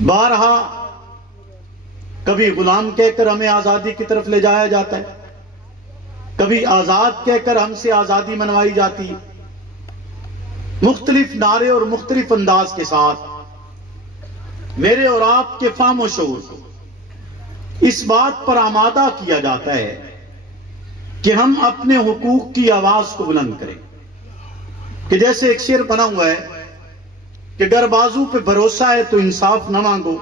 بارہا کبھی غلام کہہ کر ہمیں آزادی کی طرف لے جایا جاتا ہے، کبھی آزاد کہہ کر ہم سے آزادی منوائی جاتی ہے، مختلف نعرے اور مختلف انداز کے ساتھ میرے اور آپ کے فہم و شعور کو اس بات پر آمادہ کیا جاتا ہے کہ ہم اپنے حقوق کی آواز کو بلند کریں، کہ جیسے ایک شعر بنا ہوا ہے کہ گر بازو پہ بھروسہ ہے تو انصاف نہ مانگو،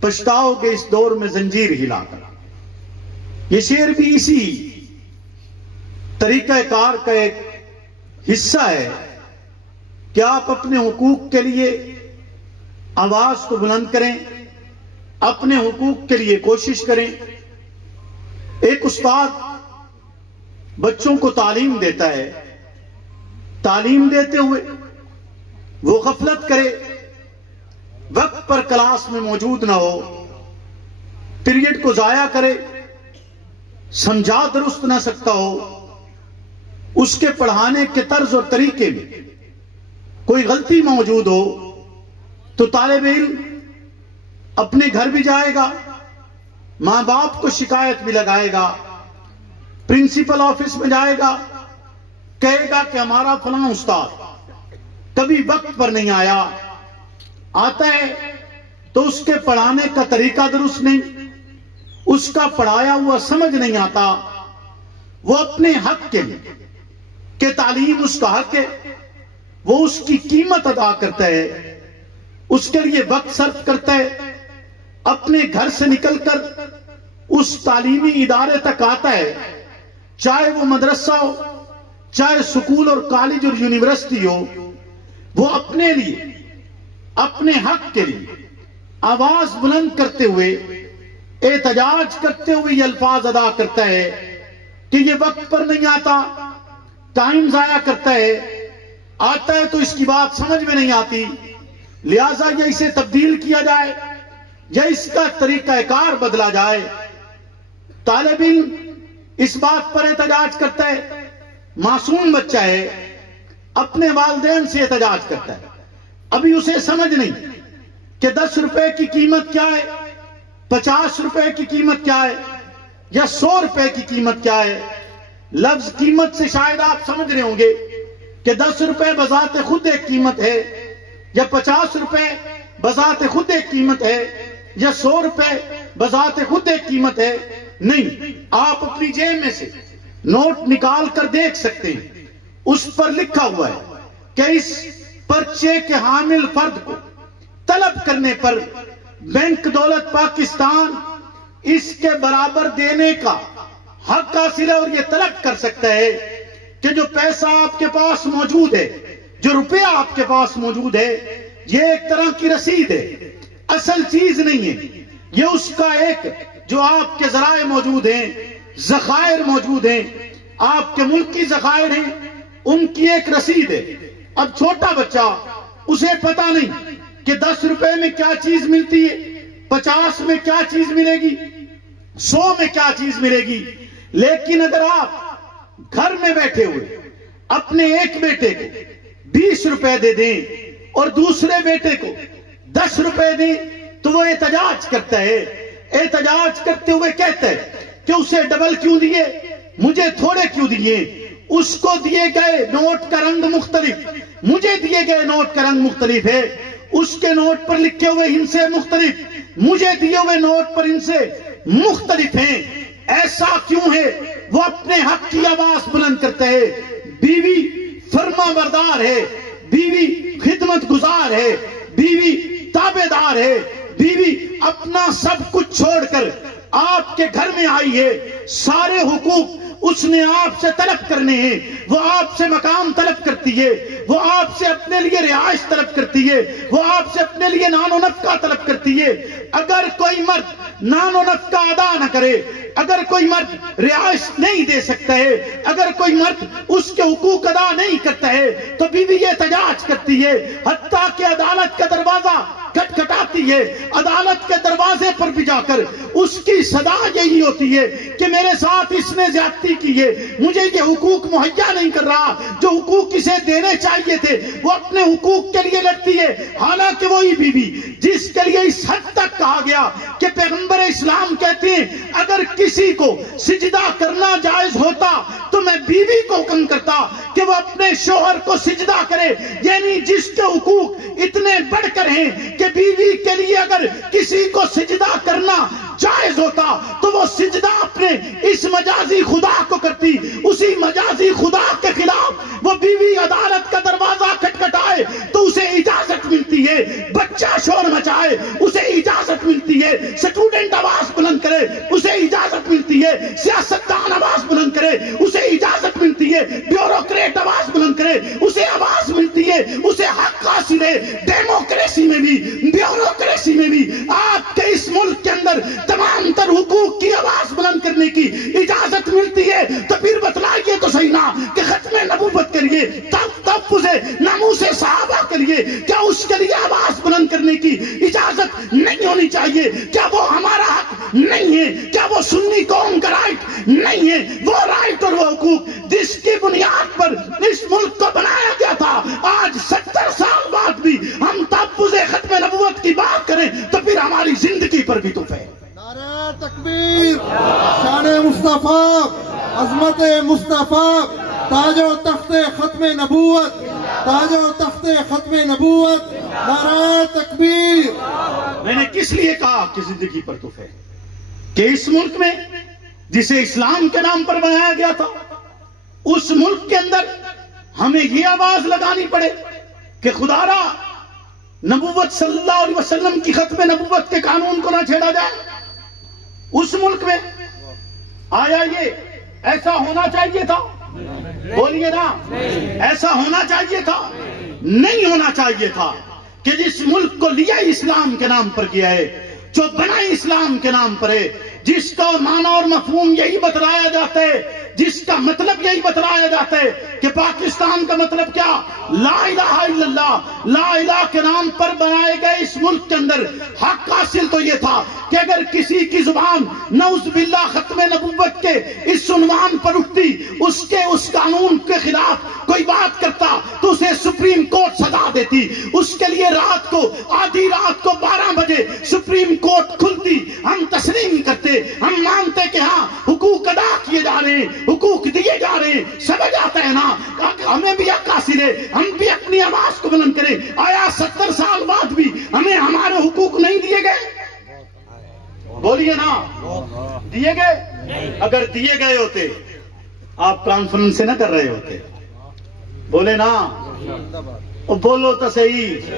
پچھتاؤ گے اس دور میں زنجیر ہلا کر۔ یہ شعر بھی اسی طریقہ کار کا ایک حصہ ہے کہ آپ اپنے حقوق کے لیے آواز کو بلند کریں، اپنے حقوق کے لیے کوشش کریں۔ ایک استاد بچوں کو تعلیم دیتا ہے، تعلیم دیتے ہوئے وہ غفلت کرے، وقت پر کلاس میں موجود نہ ہو، پیریڈ کو ضائع کرے، سمجھا درست نہ سکتا ہو، اس کے پڑھانے کے طرز اور طریقے میں کوئی غلطی موجود ہو تو طالب علم اپنے گھر بھی جائے گا، ماں باپ کو شکایت بھی لگائے گا، پرنسپل آفس میں جائے گا، کہے گا کہ ہمارا فلاں استاد کبھی وقت پر نہیں آیا، آتا ہے تو اس کے پڑھانے کا طریقہ درست نہیں، اس کا پڑھایا ہوا سمجھ نہیں آتا۔ وہ اپنے حق کے لیے کہ تعلیم اس کا حق ہے، وہ اس کی قیمت ادا کرتا ہے، اس کے لیے وقت صرف کرتا ہے، اپنے گھر سے نکل کر اس تعلیمی ادارے تک آتا ہے، چاہے وہ مدرسہ ہو، چاہے سکول اور کالج اور یونیورسٹی ہو، وہ اپنے لیے اپنے حق کے لیے آواز بلند کرتے ہوئے، احتجاج کرتے ہوئے یہ الفاظ ادا کرتا ہے کہ یہ وقت پر نہیں آتا، ٹائم ضائع کرتا ہے، آتا ہے تو اس کی بات سمجھ میں نہیں آتی، لہٰذا یہ اسے تبدیل کیا جائے یا اس کا طریقہ کار بدلا جائے۔ طالب علم اس بات پر احتجاج کرتا ہے، معصوم بچہ ہے، اپنے والدین سے احتجاج کرتا ہے، ابھی اسے سمجھ نہیں کہ 10 روپے کی قیمت کیا ہے، 50 روپے کی قیمت کیا ہے یا 100 روپے کی قیمت کیا ہے۔ لفظ قیمت سے شاید آپ سمجھ رہے ہوں گے کہ 10 روپے بذات خود ایک قیمت ہے، یا 50 روپے بذات خود ایک قیمت ہے، یا 100 روپے بذات خود ایک قیمت ہے۔ نہیں، آپ اپنی جیب میں سے نوٹ نکال کر دیکھ سکتے ہیں، اس پر لکھا ہوا ہے کہ اس پرچے کے حامل فرد کو طلب کرنے پر بینک دولت پاکستان اس کے برابر دینے کا حق حاصل ہے، اور یہ طلب کر سکتا ہے کہ جو پیسہ آپ کے پاس موجود ہے، جو روپیہ آپ کے پاس موجود ہے، یہ ایک طرح کی رسید ہے، اصل چیز نہیں ہے، یہ اس کا ایک جو آپ کے ذرائع موجود ہیں، ذخائر موجود ہیں، آپ کے ملک کی ذخائر ہیں، ان کی ایک رسید ہے۔ اب چھوٹا بچہ، اسے پتا نہیں کہ 10 روپے میں کیا چیز ملتی ہے، 50 میں کیا چیز ملے گی، 100 میں کیا چیز ملے گی، لیکن اگر آپ گھر میں بیٹھے ہوئے اپنے ایک بیٹے کو 20 روپے دے دیں اور دوسرے بیٹے کو 10 روپے دیں تو وہ احتجاج کرتا ہے، احتجاج کرتے ہوئے کہتا ہے کہ اسے ڈبل کیوں دیے، مجھے تھوڑے کیوں دیے، اس کو دیے گئے نوٹ کا رنگ مختلف، مجھے دیے گئے نوٹ کا رنگ مختلف ہے، اس کے نوٹ پر لکھے ہوئے ہندسے مختلف، مجھے دیے ہوئے نوٹ پر ہندسے مختلف ہیں، ایسا کیوں ہے؟ وہ اپنے حق کی آواز بلند کرتا ہے۔ بیوی فرما بردار ہے، بیوی خدمت گزار ہے، بیوی تابع دار ہے، بیوی اپنا سب کچھ چھوڑ کر آپ کے گھر میں آئی ہے، سارے حقوق اس نے آپ سے طلب کرنے ہیں، وہ آپ سے مقام طلب کرتی ہے، وہ آپ سے اپنے لیے رہائش طلب کرتی ہے، وہ آپ سے اپنے لیے نان و نفقہ طلب کرتی ہے۔ اگر کوئی مرد نان و نفقہ ادا نہ کرے، اگر کوئی مرد رہائش نہیں دے سکتا ہے، اگر کوئی مرد اس کے حقوق ادا نہیں کرتا ہے تو بیوی یہ احتجاج کرتی ہے، حتیٰ کہ عدالت کا دروازہ کھٹکھٹاتی ہے، عدالت کے دروازے پر بھی جا کر اس کی صدا یہی ہوتی ہے کہ میرے ساتھ اس نے زیادتی کی ہے، مجھے یہ حقوق مہیا نہیں کر رہا، جو حقوق اسے دینے چاہیے تھے وہ اپنے حقوق کے لیے لڑتی ہے، بیوی، جس کے لیے اس حد تک کہا گیا کہ پیغمبر اسلام کہتے ہیں اگر کسی کو سجدہ کرنا جائز ہوتا تو میں بیوی کو حکم کرتا کہ وہ اپنے شوہر کو سجدہ کرے، یعنی جس کے حقوق اتنے بڑھ کر ہیں کہ بیوی کے لیے اگر کسی کو سجدہ کرنا جائز ہوتا تو وہ سجدہ اپنے اس مجازی خدا کو کرتی۔ اسی مجازی خدا کے خلاف وہ بیوی عدالت کا دروازہ کھٹکھٹائے تو اسے اجازت ملتی ہے، بچہ شور مچائے اسے اجازت ملتی ہے، سٹوڈنٹ آواز بلند کرے اسے اجازت ملتی ہے، سیاستدان آواز بلند کرے اسے اجازت ملتی ہے، بیوروکریٹ آواز بلند کرے اسے آواز ملتی ہے، اسے حق حاصل ہے۔ ڈیموکریسی میں بھی بیوروکریسی میں بھی آپ کے اس ملک کے اندر تمام تر حقوق کی آواز بلند کرنے کی اجازت ملتی ہے، تو پھر بتلائیے تو صحیح نا کہ ختم نبوت کے لیے تحفظ ناموس صحابہ کے لیے کیا اس کے لیے آواز بلند کرنے کی اجازت نہیں ہونی چاہیے؟ کیا وہ ہمارا حق نہیں ہے؟ کیا وہ سنی قوم کا رائٹ نہیں ہے؟ وہ رائٹ اور وہ حقوق جس کی بنیاد پر اس ملک کو بنایا گیا تھا، آج 70 سال بعد بھی ہم تحفظ ختم نبوت کی بات کریں تو پھر ہماری زندگی پر بھی تو ہے۔ نعرہ تکبیر، شان مصطفیٰ، عظمت مصطفیٰ، تاج و تخت ختم نبوت، تاج و تخت ختم نبوت، نعرہ تکبیر۔ میں نے کس لیے کہا کہ زندگی پر تو ہے کہ اس ملک میں جسے اسلام کے نام پر بنایا گیا تھا، اس ملک کے اندر ہمیں یہ آواز لگانی پڑے کہ خدا را نبوت صلی اللہ علیہ وسلم کی ختم نبوت کے قانون کو نہ چھیڑا جائے۔ اس ملک میں آیا یہ ایسا ہونا چاہیے تھا؟ بولیے نا، ایسا ہونا چاہیے تھا؟ نہیں ہونا چاہیے تھا کہ جس ملک کو لیا اسلام کے نام پر کیا ہے، جو بنا اسلام کے نام پر ہے، جس کا معنی اور مفہوم یہی بتلایا جاتا ہے، جس کا مطلب یہی بتلایا جاتا ہے کہ پاکستان کا مطلب کیا؟ لا الہ الا اللہ، لا الہ کے نام پر بنائے گئے اس ملک کے اندر حق حاصل تو یہ تھا کہ اگر کسی کی زبان نعوذ باللہ ختم نبوت کے اس عنوان پر اٹھتی، اس قانون کے خلاف کوئی بات کرتا تو اسے سپریم کورٹ سزا دیتی۔ اس کے لیے رات کو آدھی رات کو 12 بجے سپریم کورٹ کھلتی، ہم تسلیم کرتے، ہم مانتے کہ ہاں حقوق ادا کیے جا رہے ہیں، حقوق دیے جا رہے ہیں، سمجھ آتا ہے نا، ہمیں بھی حق حاصل ہے، ہم بھی اپنی آواز کو بلند کریں۔ آیا 70 سال بعد بھی ہمیں ہمارے حقوق نہیں دیے گئے؟ بولیے نا، دیے گئے؟ اگر دیے گئے ہوتے آپ کانفرنس سے نہ کر رہے ہوتے، بولے نا، بولو تو صحیح۔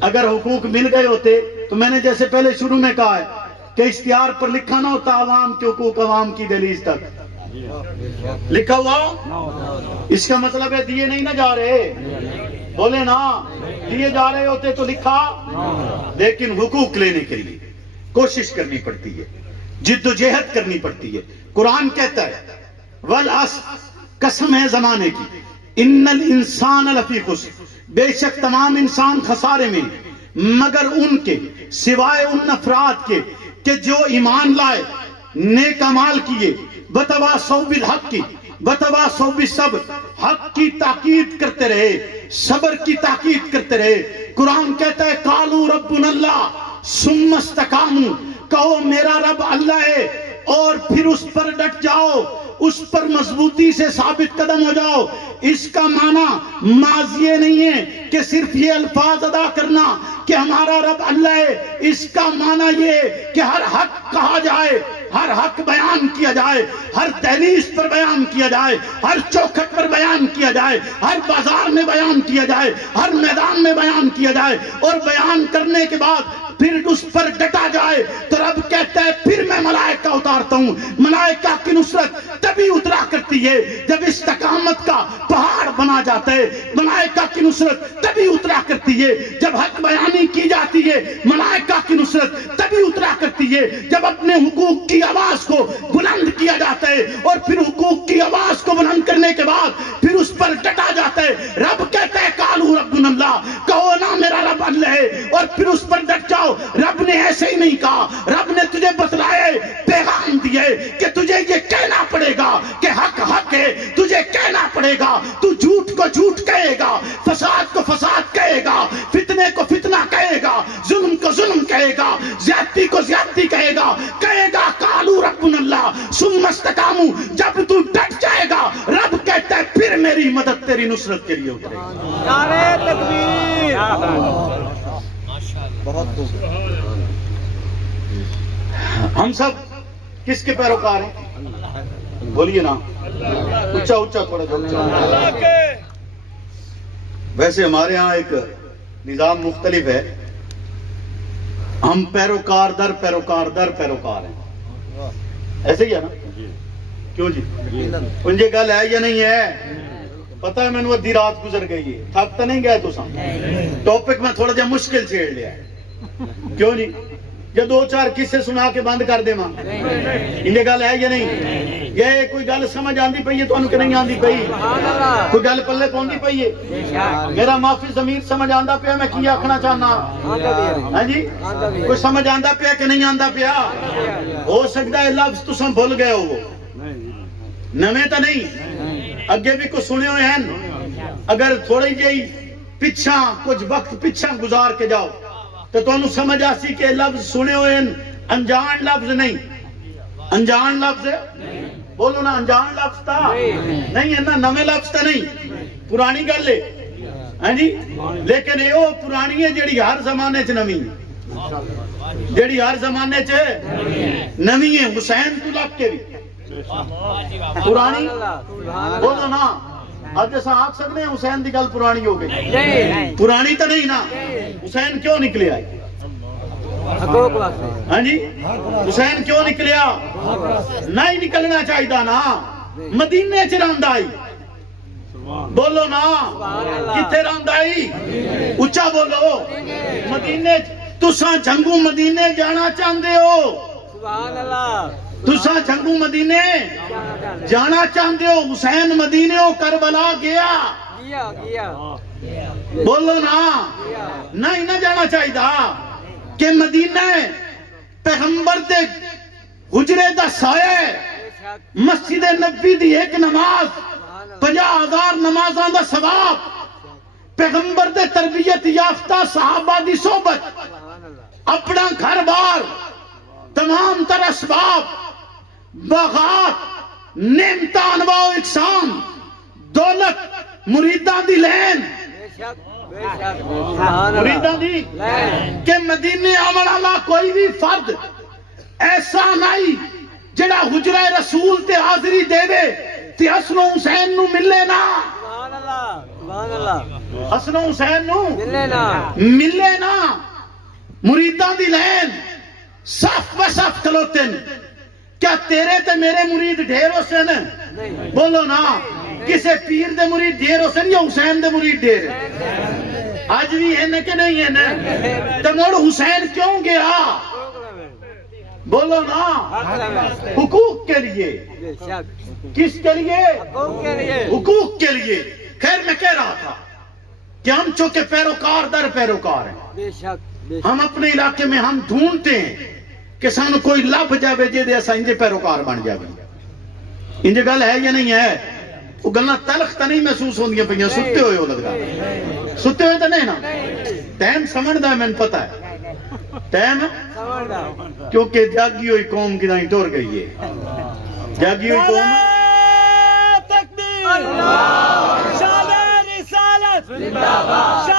اگر حقوق مل گئے ہوتے تو میں نے جیسے پہلے شروع میں کہا ہے کہ اشتہار پر لکھا نہ ہوتا عوام کے حقوق عوام کی دہلیز تک، لکھا ہوا، اس کا مطلب ہے دیے نہیں نہ جا رہے، بولے نا، دیے جا رہے ہوتے تو لکھا، لیکن حقوق لینے کے لیے کوشش کرنی پڑتی ہے، جد و جہد کرنی پڑتی ہے۔ قرآن کہتا ہے والعصر، قسم ہے زمانے کی، ان الانسان لفی خسر، بے شک تمام انسان خسارے میں مگر ان کے سوائے ان افراد کے کہ جو ایمان لائے، نیک اعمال کیے، بتواصوا بالحق کی، بتواصوا بالصبر، حق کی تاکید کرتے رہے، صبر کی تاکید کرتے رہے۔ قرآن کہتا ہے قالوا ربنا اللہ ثم استقاموا، کہو میرا رب اللہ ہے اور پھر اس پر ڈٹ جاؤ، اس پر مضبوطی سے ثابت قدم ہو جاؤ۔ اس کا معنی ماضی نہیں ہے کہ صرف یہ الفاظ ادا کرنا کہ ہمارا رب اللہ ہے، اس کا معنی یہ کہ ہر حق کہا جائے، ہر حق بیان کیا جائے، ہر دہلیز پر بیان کیا جائے، ہر چوکھٹ پر بیان کیا جائے، ہر بازار میں بیان کیا جائے، ہر میدان میں بیان کیا جائے، اور بیان کرنے کے بعد پھر اس پر ڈٹا جائے تو رب کہتا ہے پھر میں ملائکہ اتارتا ہوں۔ ملائکہ کی نصرت تبھی اترا کرتی ہے جب استقامت کا پہاڑ بنا جاتا ہے، ملائکہ کی نصرت تبھی اترا کرتی ہے جب حق بیانی کی جاتی ہے، ملائکہ کی نصرت تبھی اترا کرتی ہے جب اپنے حقوق کی آواز کو بلند کیا جاتا ہے، اور پھر حقوق کی آواز کو بلند کرنے کے بعد پھر اس پر ڈٹا جاتا ہے۔ رب کہتا ہے قالوا ربنا اللہ، کہو نا میرا رب اللہ ہے، اور پھر اس پر ڈٹ جاؤ۔ رب نے ایسے ہی نہیں کہا، رب نے تجھے بتلایا، پیغام دیا کہ تجھے یہ کہنا پڑے گا کہ حق حق ہے، تجھے کہنا پڑے گا، تو جھوٹ کو جھوٹ کہے گا، فساد کو فساد کہے گا، فتنے کو فتنہ کہے گا، ظلم کو ظلم کہے گا، زیادتی کو زیادتی کہے گا قالوا ربنا اللہ ثم استقاموا، جب تو ڈٹ جائے گا رب کہتا ہے پھر میری مدد تیری نصرت کے لیے اترے گی۔ نعرہ تکبیر۔ ہم سب کس کے پیروکار ہیں؟ بولیے نا، اونچا اونچا تھوڑا اونچا۔ ویسے ہمارے ہاں ایک نظام مختلف ہے، ہم پیروکار در پیروکار در پیروکار ہیں، ایسے ہی ہے نا؟ کیوں جی انجے گل ہے یا نہیں ہے؟ پتہ ہے میں نے ادھی رات گزر گئی ہے، تھک تو نہیں گئے تو سام ٹاپک میں تھوڑا جا مشکل چھیڑ لیا ہے، کیوں جی؟ یا دو چار قصے سنا کے بند کر دے ماں انجے گل ہے یا نہیں؟ یہ کوئی گل سمجھ آندی پئی ہے تو ان کے نہیں آندی پئی؟ کوئی گل پلے پوندی پئی ہے؟ میرا معافی ضمیر سمجھ آندا پیا میں کی آکھنا چاہنا؟ ہاں جی کوئی سمجھ آندا پیا کہ نہیں آندا پیا؟ ہو سکتا ہے لفظ تساں بھول گئے ہو، نویں تو نہیں، اگے بھی کچھ سنے ہوئے ہیں، اگر تھوڑی جی پچھا کچھ وقت پچھا گزار کے جاؤ تو تمہیں سمجھ آسی کہ لفظ سنے ہوئے ہیں، انجان لفظ نہیں، انجان لفظ بولو نا، انجان لفظ تھا نہیں ہے نا، نویں لفظ تھا نہیں، پرانی گل ہے ہاں جی، لیکن یہ وہ پرانی ہے جیڑی ہر زمانے چ نویں ہے، جیڑی ہر زمانے چ نویں ہے، حسین تو لگ کے بھی پرانی بولو نا، اب جیسا آکھ سکتے ہیں حسین دی گل پرانی ہو گئی، پرانی تو نہیں نا، حسین کیوں نکلے آئے؟ ہاں جی حسین کیوں نکلیا؟ نہیں نکلنا چاہیے نا، مدینے چ رہندا آئی، بولو نا کتھے رہندا آئی؟ اچھا بولو، مدینے تساں جنگو مدینے جانا چاہندے ہو؟ سبحان اللہ۔ تساں جنگو مدینے جانا چاہندے ہو؟ حسین مدینے ہو کربلا گیا، بولو نا، نہیں نہ جانا چاہیے کہ مدینہ پیغمبر دے حجرے دا سایہ، مسجد نبی دی ایک نماز 50,000 نمازاں دا ثواب، پیغمبر دے تربیت یافتہ صحابہ دی صحبت، اپنا گھر بار تمام تر اسباب باغات نعمتاں انواع و اقسام دولت مریداں دی لین، مریداں دی کہ مدینے آمن اللہ کوئی بھی فرد ایسا نہیں جڑا حجرہ رسول تے حاضری دے بے تے حسن و حسین نو ملے نا، حسن و حسین نو ملے نا، مریداں دی لین صف و صف کھلوتے ہیں، کیا تیرے تے میرے مرید ڈھیر ہو سن؟ بولو نا، کسے پیر دے مرید ڈھیر ہو سن یا حسین دے مرید ڈھیر؟ آج بھی ہے نا کہ نہیں ہے نا؟ تو موڑ حسین کیوں گیا؟ بولو نا، حقوق کے لیے، کس کے لیے؟ حقوق کے لیے۔ خیر میں کہہ رہا تھا کہ ہم چونکہ پیروکار در پیروکار ہیں، ہم اپنے علاقے میں ہم ڈھونڈتے ہیں کہ سانو کوئی لب جاوے جے دے ایسا انجے پیروکار بن جاوے، انجے گل ہے یا نہیں ہے؟ وہ گلنا تلخ تا نہیں محسوس ہوندیاں پہیاں، ستے ہوئے ہو لگتا، ستے ہوئے تا نہیں نا؟ ٹائم سمجھ دا میں نے پتا ہے ٹائم، کیونکہ جاگی ہوئی قوم کی دائیں ٹور گئی ہے، جاگی ہوئی قوم تکبیر، شان رسالت زندہ باد،